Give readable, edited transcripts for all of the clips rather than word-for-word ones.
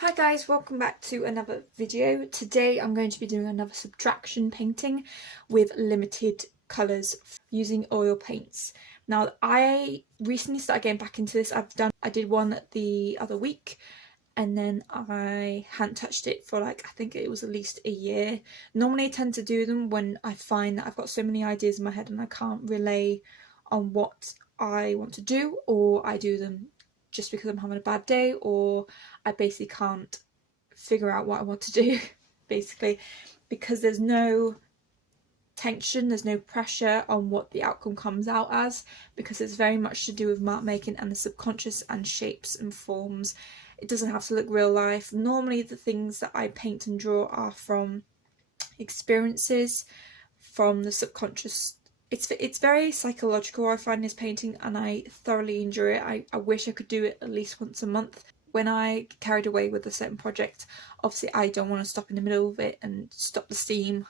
Hi guys, welcome back to another video. Today I'm going to be doing another subtraction painting with limited colours using oil paints. Now I recently started getting back into this. I did one the other week and then I hadn't touched it for I think it was at least a year. Normally I tend to do them when I find that I've got so many ideas in my head and I can't relay on what I want to do, or I do them just because I'm having a bad day, or I basically can't figure out what I want to do basically, because there's no tension, there's no pressure on what the outcome comes out as, because it's very much to do with mark making and the subconscious and shapes and forms. It doesn't have to look real life. Normally the things that I paint and draw are from experiences, from the subconscious. It's very psychological, I find, this painting, and I thoroughly enjoy it. I wish I could do it at least once a month. When I get carried away with a certain project, obviously I don't want to stop in the middle of it and stop the steam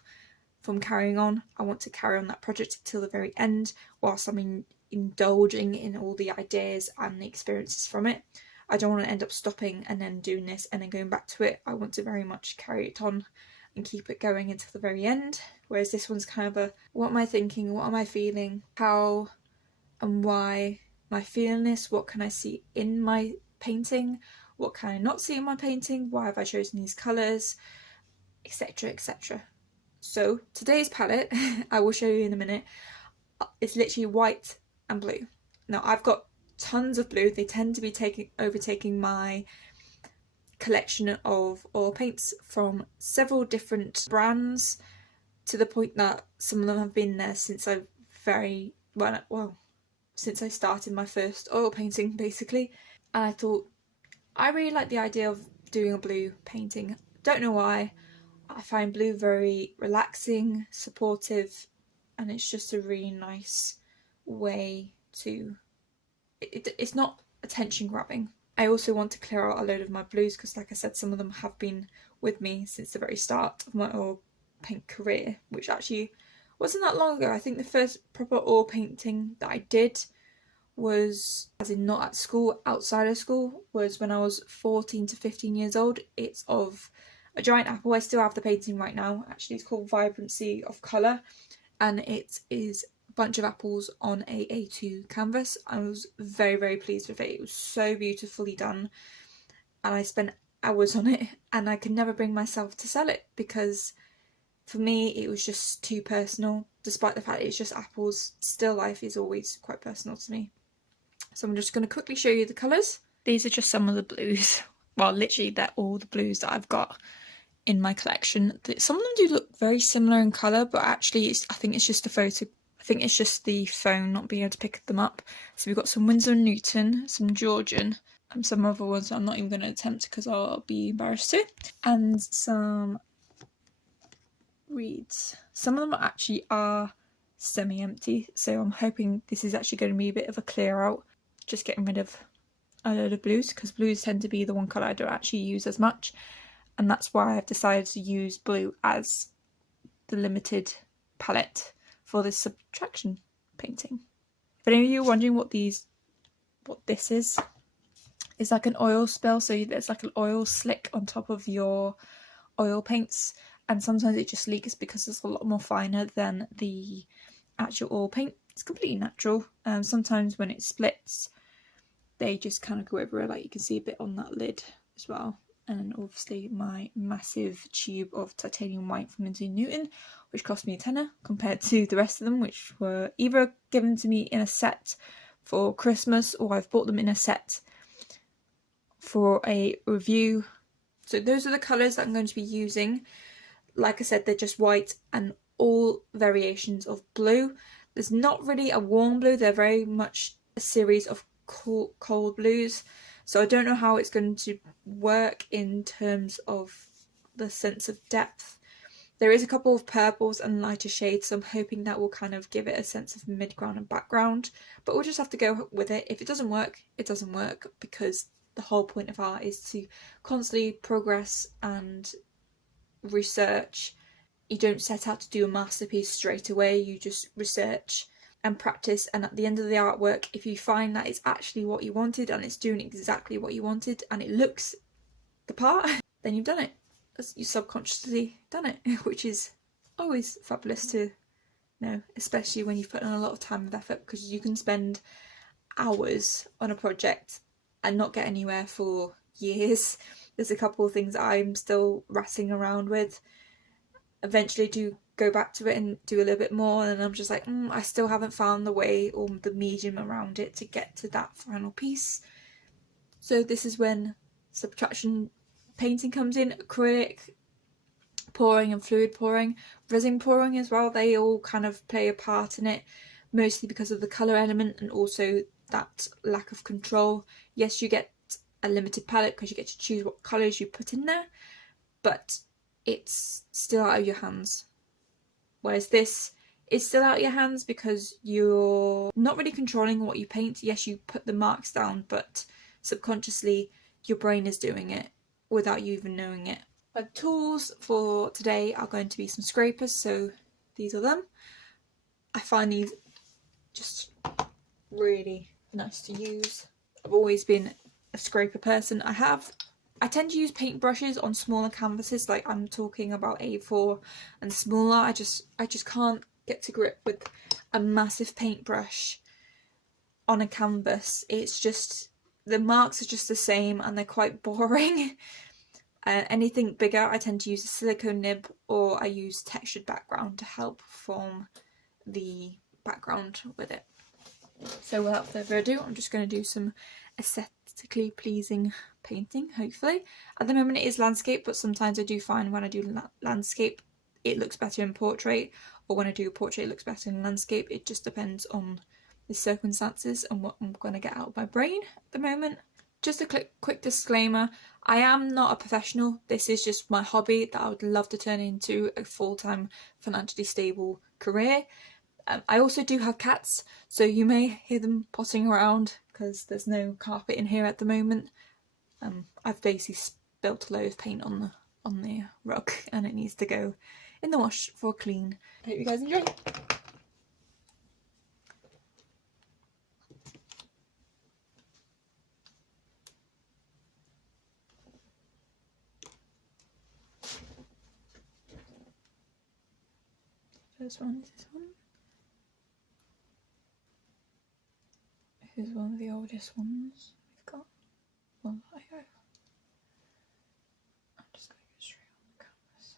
from carrying on. I want to carry on that project till the very end whilst I'm indulging in all the ideas and the experiences from it. I don't want to end up stopping and then doing this and then going back to it. I want to very much carry it on and keep it going until the very end. Whereas this one's kind of a, what am I thinking, what am I feeling, how and why am I feeling this, what can I see in my painting, what can I not see in my painting, why have I chosen these colours, etc, etc. So today's palette, I will show you in a minute, it's literally white and blue. Now I've got tons of blue. They tend to be overtaking my collection of oil paints from several different brands, to the point that some of them have been there since since I started my first oil painting basically. And I thought I really like the idea of doing a blue painting. Don't know why. I find blue very relaxing, supportive, and it's just a really nice way to, it's not attention grabbing. I also want to clear out a load of my blues because, like I said, some of them have been with me since the very start of my oil paint career, which actually wasn't that long ago. I think the first proper oil painting that I did was, as in not at school, outside of school, was when I was 14 to 15 years old. It's of a giant apple. I still have the painting right now. Actually, it's called Vibrancy of Colour, and it is a bunch of apples on a A2 canvas. I was very, very pleased with it. It was so beautifully done, and I spent hours on it, and I could never bring myself to sell it because for me it was just too personal. Despite the fact it's just apples, still life is always quite personal to me. So I'm just going to quickly show you the colours. These are just some of the blues. Well, literally they're all the blues that I've got in my collection. Some of them do look very similar in colour, but actually I think it's just the photo. I think it's just the phone not being able to pick them up. So we've got some Winsor & Newton, some Georgian, and some other ones I'm not even going to attempt because I'll be embarrassed to, and some Reeds. Some of them actually are semi-empty, so I'm hoping this is actually going to be a bit of a clear out, just getting rid of a load of blues, because blues tend to be the one colour I don't actually use as much, and that's why I've decided to use blue as the limited palette for this subtraction painting. If any of you are wondering what this is, it's like an oil spill, so there's like an oil slick on top of your oil paints, and sometimes it just leaks because it's a lot more finer than the actual oil paint. It's completely natural. Sometimes when it splits, they just kind of go over it, like you can see a bit on that lid as well. And obviously my massive tube of titanium white from Winsor & Newton, which cost me a tenner compared to the rest of them, which were either given to me in a set for Christmas, or I've bought them in a set for a review. So those are the colours that I'm going to be using. Like I said, they're just white and all variations of blue. There's not really a warm blue, they're very much a series of cold blues. So I don't know how it's going to work in terms of the sense of depth. There is a couple of purples and lighter shades, so I'm hoping that will kind of give it a sense of midground and background. But we'll just have to go with it. If it doesn't work, it doesn't work, because the whole point of art is to constantly progress and research. You don't set out to do a masterpiece straight away, you just research and practice, and at the end of the artwork, if you find that it's actually what you wanted and it's doing exactly what you wanted and it looks the part, then you've done it. You subconsciously done it, which is always fabulous to know, especially when you've put in a lot of time and effort, because you can spend hours on a project and not get anywhere for years. There's a couple of things I'm still rattling around with. Eventually do go back to it and do a little bit more, and I'm just like, I still haven't found the way or the medium around it to get to that final piece. So this is when subtraction painting comes in. Acrylic pouring and fluid pouring, resin pouring as well, they all kind of play a part in it, mostly because of the colour element and also that lack of control. Yes, you get a limited palette because you get to choose what colours you put in there, but it's still out of your hands. Whereas this is still out of your hands because you're not really controlling what you paint. Yes, you put the marks down, but subconsciously your brain is doing it without you even knowing it. My tools for today are going to be some scrapers, so these are them. I find these just really nice to use. I've always been a scraper person. I tend to use paintbrushes on smaller canvases, like I'm talking about A4 and smaller. I just can't get to grip with a massive paintbrush on a canvas. It's just, the marks are just the same and they're quite boring. Anything bigger, I tend to use a silicone nib, or I use textured background to help form the background with it. So without further ado, I'm just going to do some aesthetically pleasing painting, hopefully. At the moment it is landscape, but sometimes I do find when I do landscape it looks better in portrait, or when I do a portrait it looks better in landscape. It just depends on the circumstances and what I'm going to get out of my brain at the moment. Just a quick disclaimer, I am not a professional. This is just my hobby that I would love to turn into a full-time financially stable career. I also do have cats, so you may hear them potting around because there's no carpet in here at the moment. I've basically spilt a load of paint on the rug and it needs to go in the wash for a clean. I hope you guys enjoy. First one is this one. Here's one of the oldest ones we've got. Well, I hope. I'm just going to go straight on the canvas.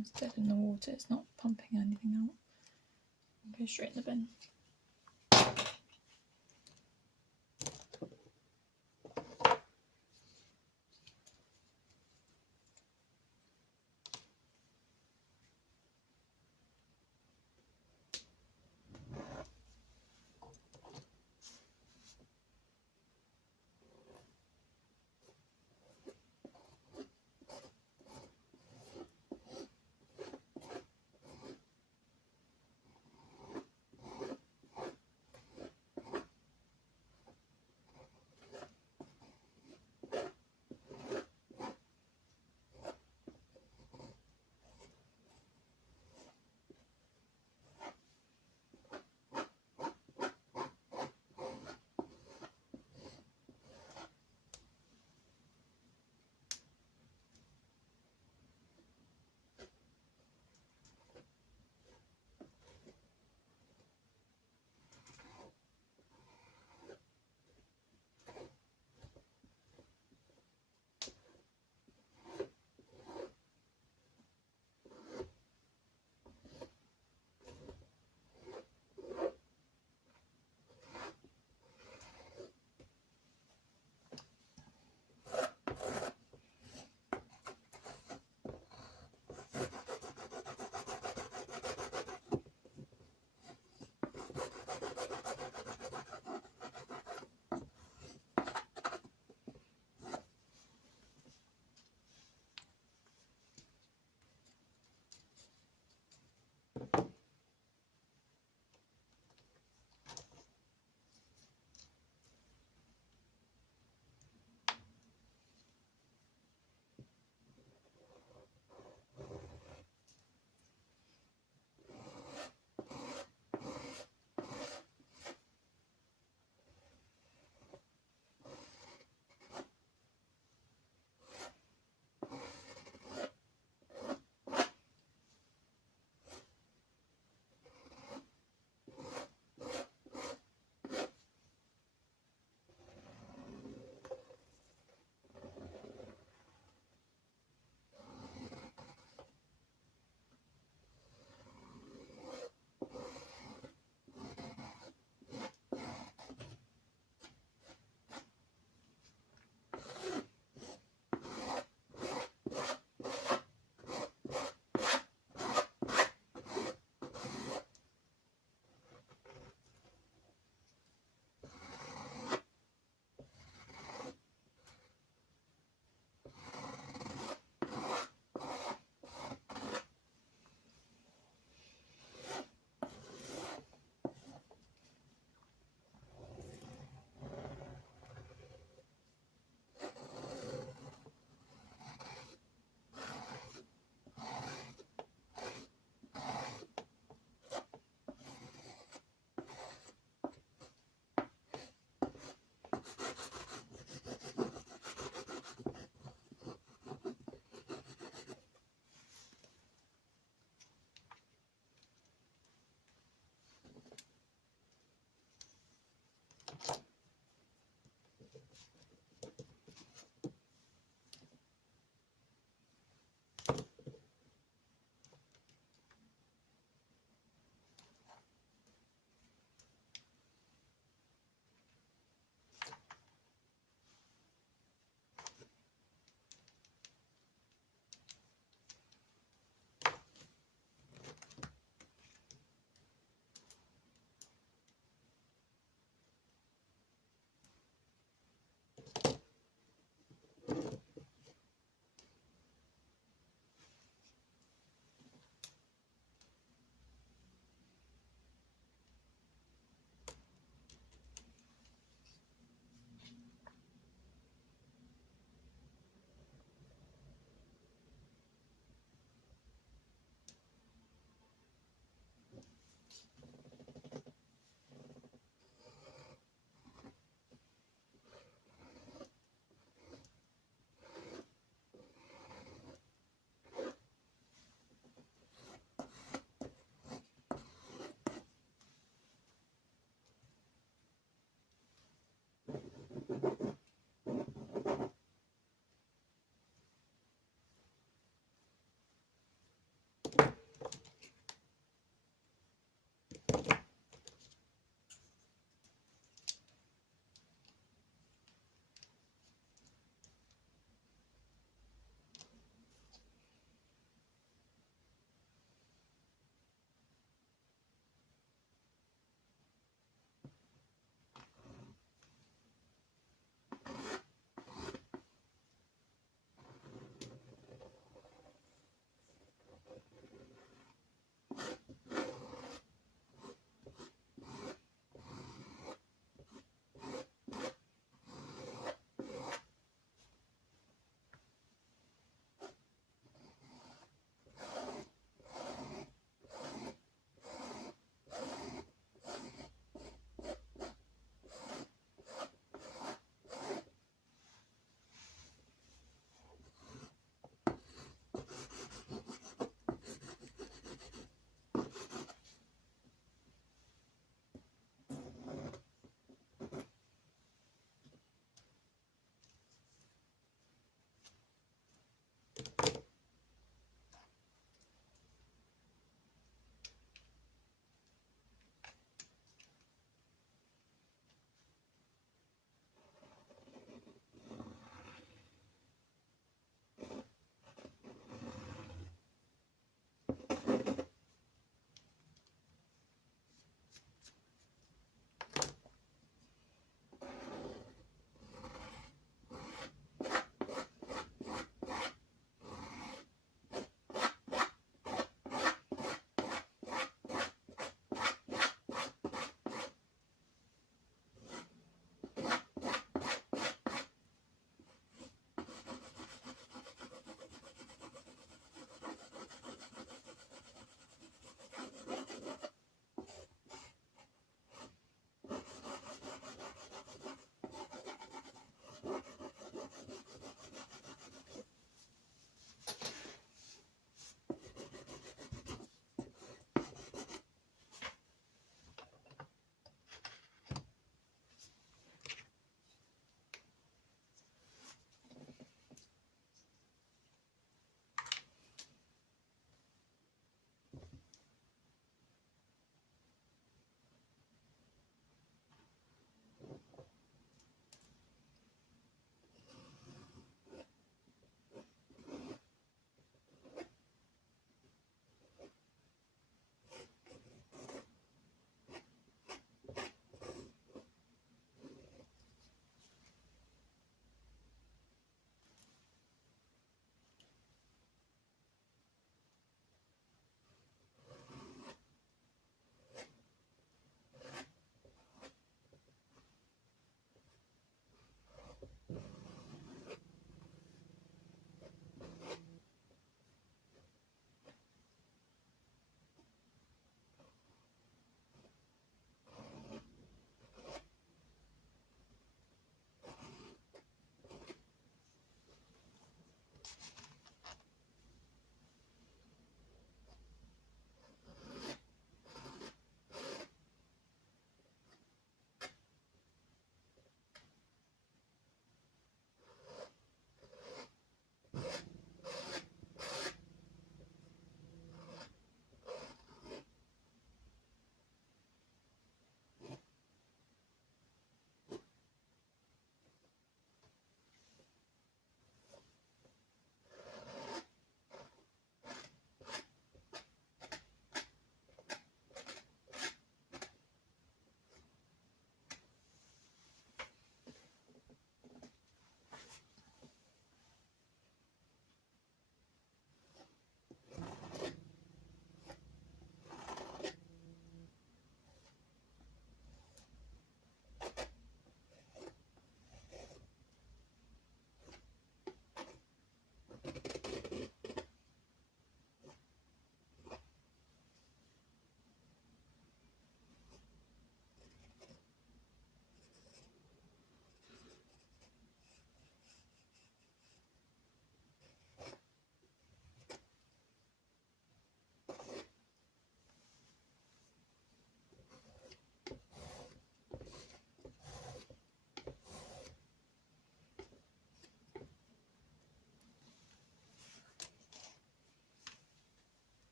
It's dead in the water, it's not pumping anything out. Go straight in the bin.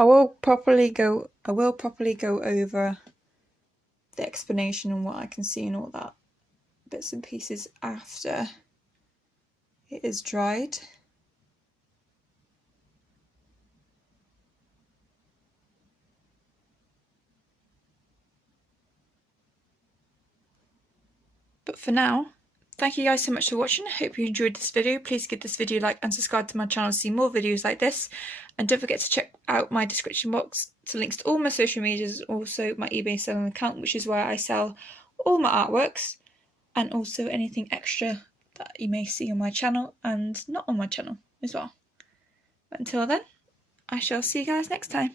I will properly go over the explanation and what I can see and all that bits and pieces after it is dried. But for now, thank you guys so much for watching. I hope you enjoyed this video. Please give this video a like and subscribe to my channel to see more videos like this. And don't forget to check out my description box to links to all my social medias, also my eBay selling account, which is where I sell all my artworks, and also anything extra that you may see on my channel and not on my channel as well. But until then, I shall see you guys next time.